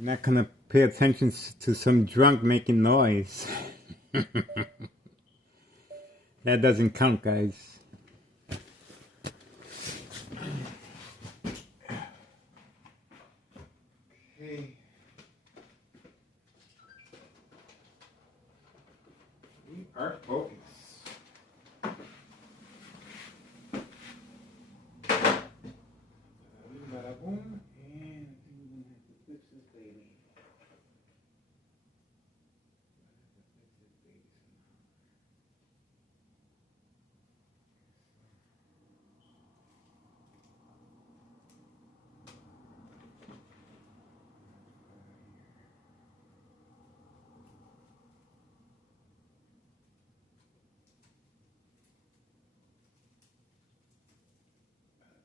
You're not gonna pay attention to some drunk making noise. That doesn't count, guys. Okay. We are focused. Bada boom, and I think we're gonna have to fix this baby.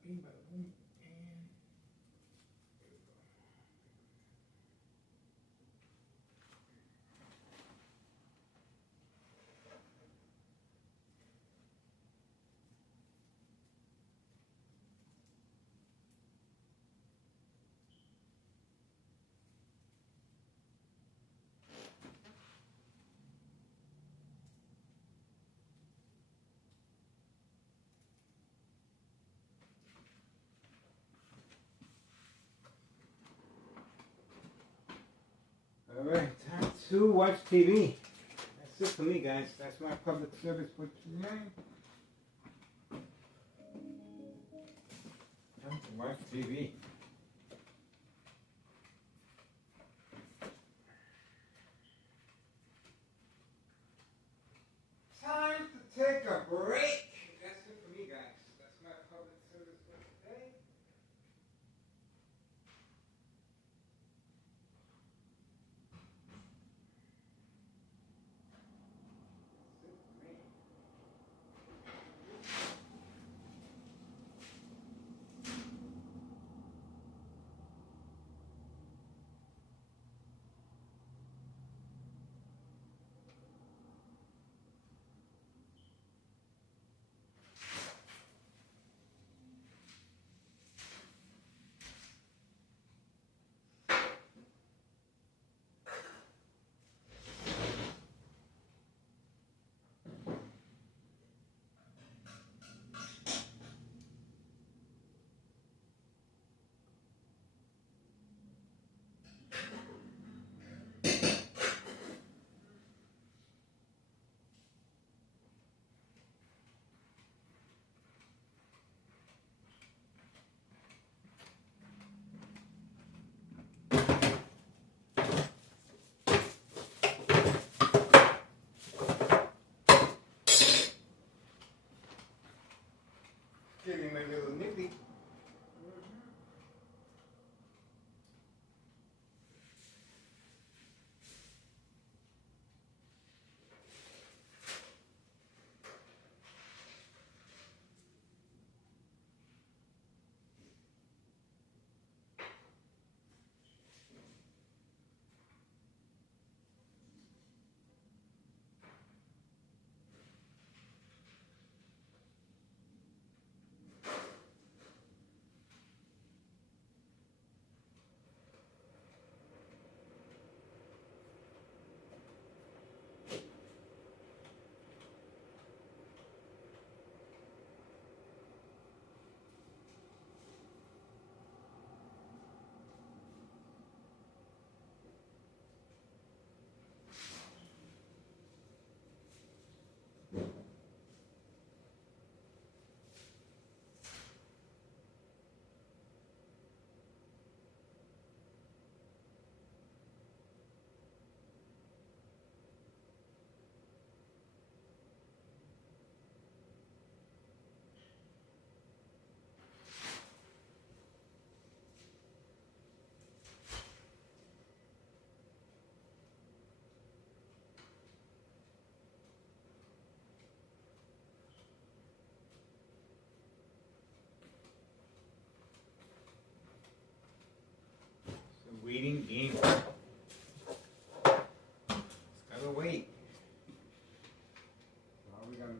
Bada boom, and alright, time to watch TV. That's it for me, guys. That's my public service for tonight. Time to watch TV. Time to take a break. That's it for me, guys. That's my public service for today. That's it for me. Getting my little nippy. It's a waiting game. Just gotta wait. That's all we gotta do.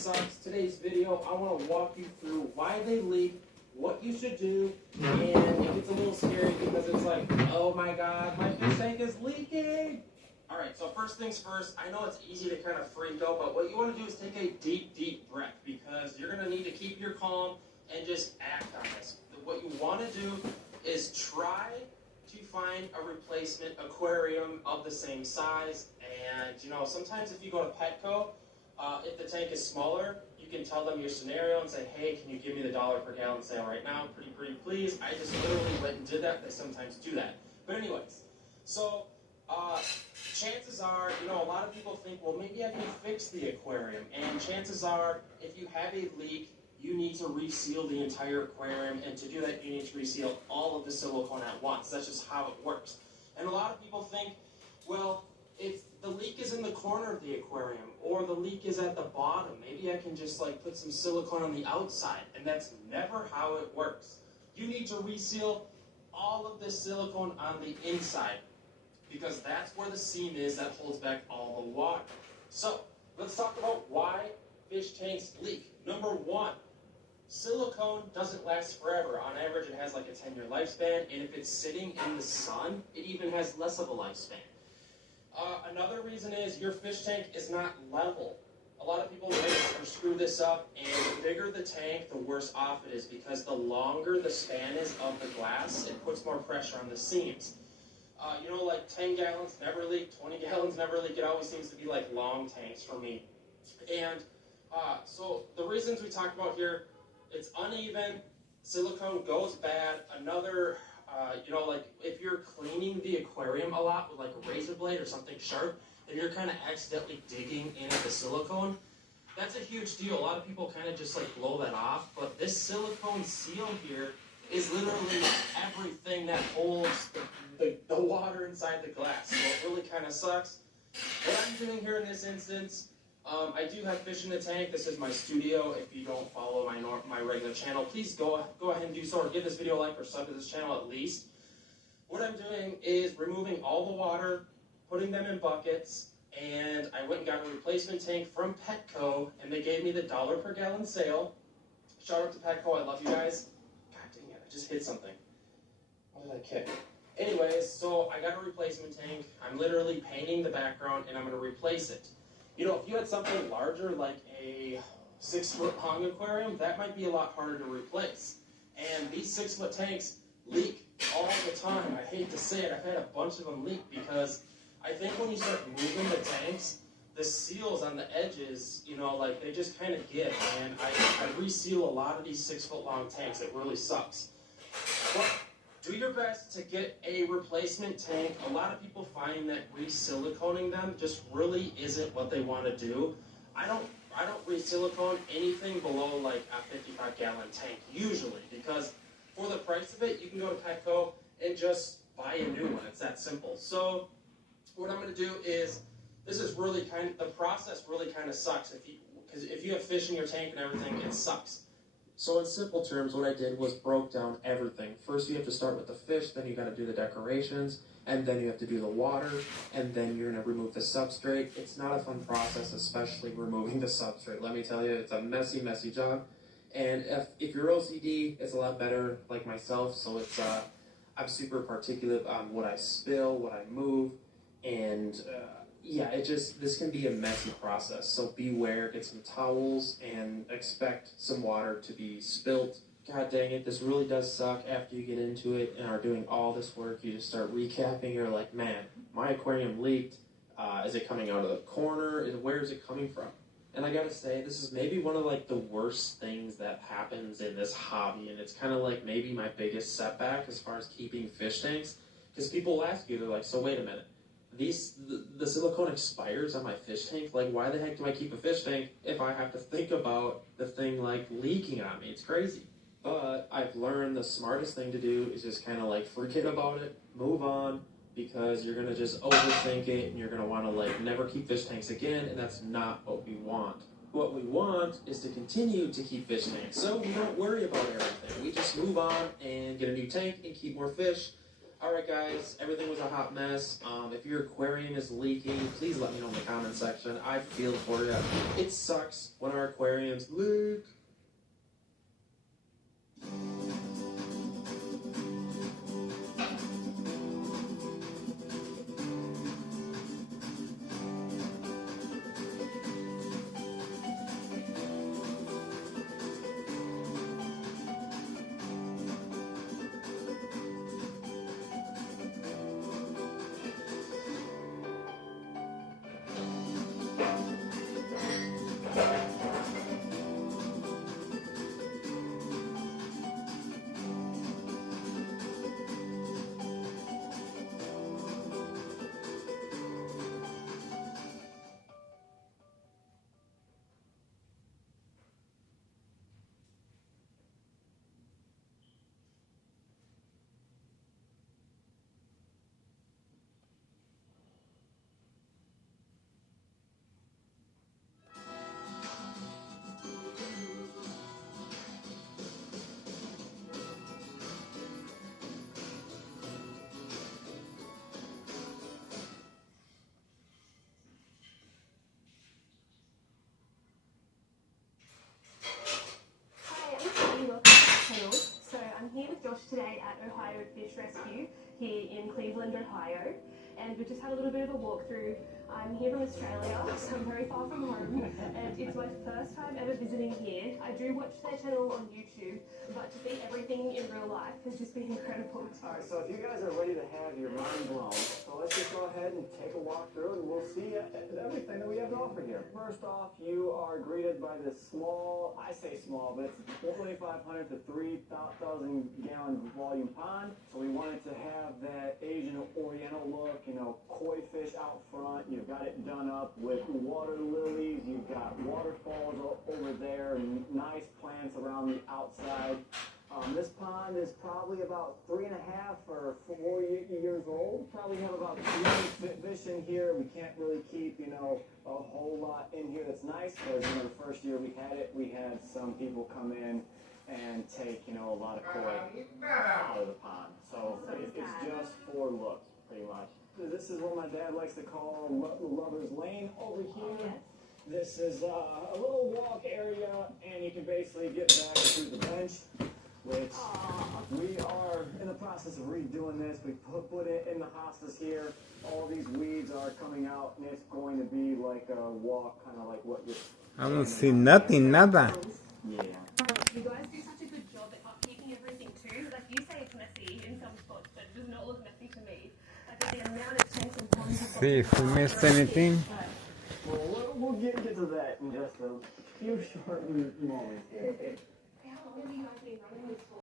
sucks. Today's video, I want to walk you through why they leak, what you should do, and it gets a little scary because it's like, oh my god, my fish tank is leaking! Alright, so first things first, I know it's easy to kind of freak out, but what you want to do is take a deep, deep breath because you're going to need to keep your calm and just act on this. What you want to do is try to find a replacement aquarium of the same size, and you know, sometimes if you go to Petco, if the tank is smaller, you can tell them your scenario and say, hey, can you give me the $1 per gallon sale right now? Pretty please. I just literally went and did that. They sometimes do that. But anyways, so chances are, you know, a lot of people think, well, maybe I can fix the aquarium. And chances are, if you have a leak, you need to reseal the entire aquarium. And to do that, you need to reseal all of the silicone at once. That's just how it works. And a lot of people think, well, if the leak is in the corner of the aquarium or the leak is at the bottom, maybe I can just like put some silicone on the outside. And that's never how it works. You need to reseal all of the silicone on the inside because that's where the seam is that holds back all the water. So let's talk about why fish tanks leak. Number one, silicone doesn't last forever. On average, it has like a 10-year lifespan, and if it's sitting in the sun, it even has less of a lifespan. Another reason is your fish tank is not level. A lot of people miss or screw this up, and the bigger the tank, the worse off it is because the longer the span is of the glass, it puts more pressure on the seams. You know, like 10 gallons never leak, 20 gallons never leak. It always seems to be like long tanks for me. And so the reasons we talked about here, it's uneven, silicone goes bad. Another, you know, like if you're cleaning the aquarium a lot with like a razor blade or something sharp, and you're kind of accidentally digging into the silicone, that's a huge deal. A lot of people kind of just like blow that off, but this silicone seal here is literally everything that holds the water inside the glass. So it really kind of sucks. What I'm doing here in this instance, I do have fish in the tank. This is my studio. If you don't follow my regular channel, please go ahead and do so, or give this video a like or sub to this channel at least. What I'm doing is removing all the water, putting them in buckets, and I went and got a replacement tank from Petco, and they gave me the $1 per gallon sale. Shout out to Petco. I love you guys. God dang it, I just hit something. What did I kick? Anyways, so I got a replacement tank. I'm literally painting the background, and I'm going to replace it. You know, if you had something larger like a 6-foot long aquarium, that might be a lot harder to replace. And these 6-foot tanks leak all the time. I hate to say it, I've had a bunch of them leak because I think when you start moving the tanks, the seals on the edges, you know, like they just kind of give. And I reseal a lot of these 6-foot long tanks. It really sucks. But do your best to get a replacement tank. A lot of people find that re-siliconing them just really isn't what they want to do. I don't re-silicone anything below like a 55-gallon tank usually because for the price of it, you can go to Petco and just buy a new one. It's that simple. So what I'm going to do is, this is really the process really kind of sucks because if you have fish in your tank and everything, it sucks. So in simple terms, what I did was broke down everything. First, you have to start with the fish, then you got to do the decorations, and then you have to do the water, and then you're going to remove the substrate. It's not a fun process, especially removing the substrate. Let me tell you, it's a messy, messy job. And if you're OCD, it's a lot better, like myself. So it's I'm super particular on what I spill, what I move, and yeah, this can be a messy process, so beware, get some towels, and expect some water to be spilt. God dang it, this really does suck after you get into it and are doing all this work. You just start recapping, you're like, man, my aquarium leaked. Is it coming out of the corner? Where is it coming from? And I gotta say, this is maybe one of like the worst things that happens in this hobby, and it's kind of like maybe my biggest setback as far as keeping fish tanks, because people will ask you, they're like, so wait a minute. The silicone expires on my fish tank? Like, why the heck do I keep a fish tank if I have to think about the thing, like, leaking on me? It's crazy. But I've learned the smartest thing to do is just kind of, like, forget about it, move on, because you're going to just overthink it, and you're going to want to, like, never keep fish tanks again, and that's not what we want. What we want is to continue to keep fish tanks, so we don't worry about everything. We just move on and get a new tank and keep more fish. Alright guys, everything was a hot mess. If your aquarium is leaking, please let me know in the comment section. I feel for you. It sucks when our aquariums leak. Hi, I'm Katie, welcome to the channel. So I'm here with Josh today at Ohio Fish Rescue here in Cleveland, Ohio. And we just had a little bit of a walkthrough. I'm here from Australia, so I'm very far from home. And it's my first time ever visiting here. I do watch their channel on YouTube, but to see everything in real life has just been incredible. Alright, so if you guys are ready to have your mind blown, so let's just go ahead and take a walk through and we'll see everything that we have to offer here. First off, you are greeted by this small, I say small, but it's 2,500 to 3,000 gallon volume pond. So we wanted to have that Asian Oriental look, you know, koi fish out front. You've got it done up with water lilies, you've got waterfalls over there, and nice plants around the outside. This pond is probably about 3.5 or 4 years old. Probably have about 3 fish in here. We can't really keep, you know, a whole lot in here that's nice because, you know, the first year we had it, we had some people come in and take, you know, a lot of koi out of the pond. So it's just for looks, pretty much. This is what my dad likes to call Lover's Lane over here. This is a little walk area, and you can basically get back to the bench, which we are in the process of redoing this. We put it in the hostas here. All these weeds are coming out, and it's going to be like a walk, kind of like what you're... I don't see nothing, nada. Yeah. You guys do such a good job at upkeeping everything too. Like you say it's messy in some spots, but it does not look messy to me. Like the amount of tanks and ponds you've got. See if we missed anything. Well, we'll get to that in just a few short moments. How long have you guys been running this for?